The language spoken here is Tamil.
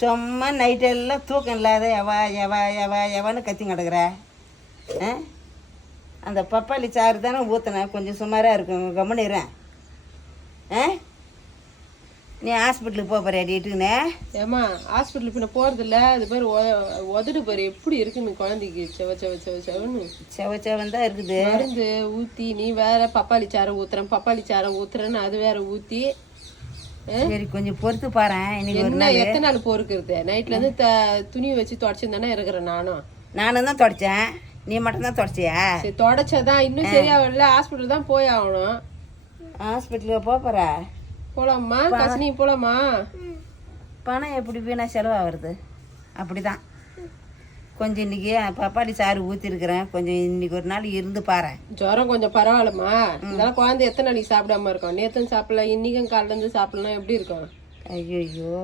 சும்மா நைட்டெல்லாம் தூக்கம் இல்லாத எவான்னு கத்தி கிடக்குற. அந்த பப்பாளி சாறு தானே ஊற்றினேன், கொஞ்சம் சுமாராக இருக்கும், கம்முன்னுறேன். நீ ஹாஸ்பிட்டலுக்கு போக போறியா டேட்டுன்னு? ஏம்மா ஹாஸ்பிட்டலுக்கு பின்ன போகிறதில்ல, அது பேர் உதடு பாரு எப்படி இருக்குன்னு குழந்தைக்கு செவன்னு செவன் தான் இருக்குது. மருந்து ஊற்றி நீ வேற பப்பாளி சாரை ஊத்துறேன்னு அது வேற ஊற்றி. சரி கொஞ்சம் பொறுத்து பாறேன். இன்னைக்கு ஒரு நாள் எத்தனை நாள் பொறுக்கிறது? நைட்ல இருந்து துணி வச்சு தொடச்சுன்னு இருக்கிறேன். நானும் தான் தொடச்சேன், நீ மட்டும் தான் தொடச்சியா? சரி தொடச்சதான், இன்னும் சரியாகல. ஹாஸ்பிட்டல் தான் போய் ஆகணும். ஹாஸ்பிட்டலுக்கு போறா? போலாமா கசினி, போலாமா? பணம் எப்படி வீணா செலவாகிறது? அப்படிதான். கொஞ்சம் இன்னைக்கு பப்பாளி சாறு ஊற்றிருக்கிறேன், கொஞ்சம் இன்னைக்கு ஒரு நாள் இருந்து பாரு. ஜுரம் கொஞ்சம் பரவாயில்லம்மா. இதெல்லாம் குழந்தை எத்தனை நாளைக்கு சாப்பிடாம இருக்கும்? நேற்றும் சாப்பிடல, இன்னைக்கும் காலையில இருந்து சாப்பிடலாம், எப்படி இருக்கும்? ஐயோ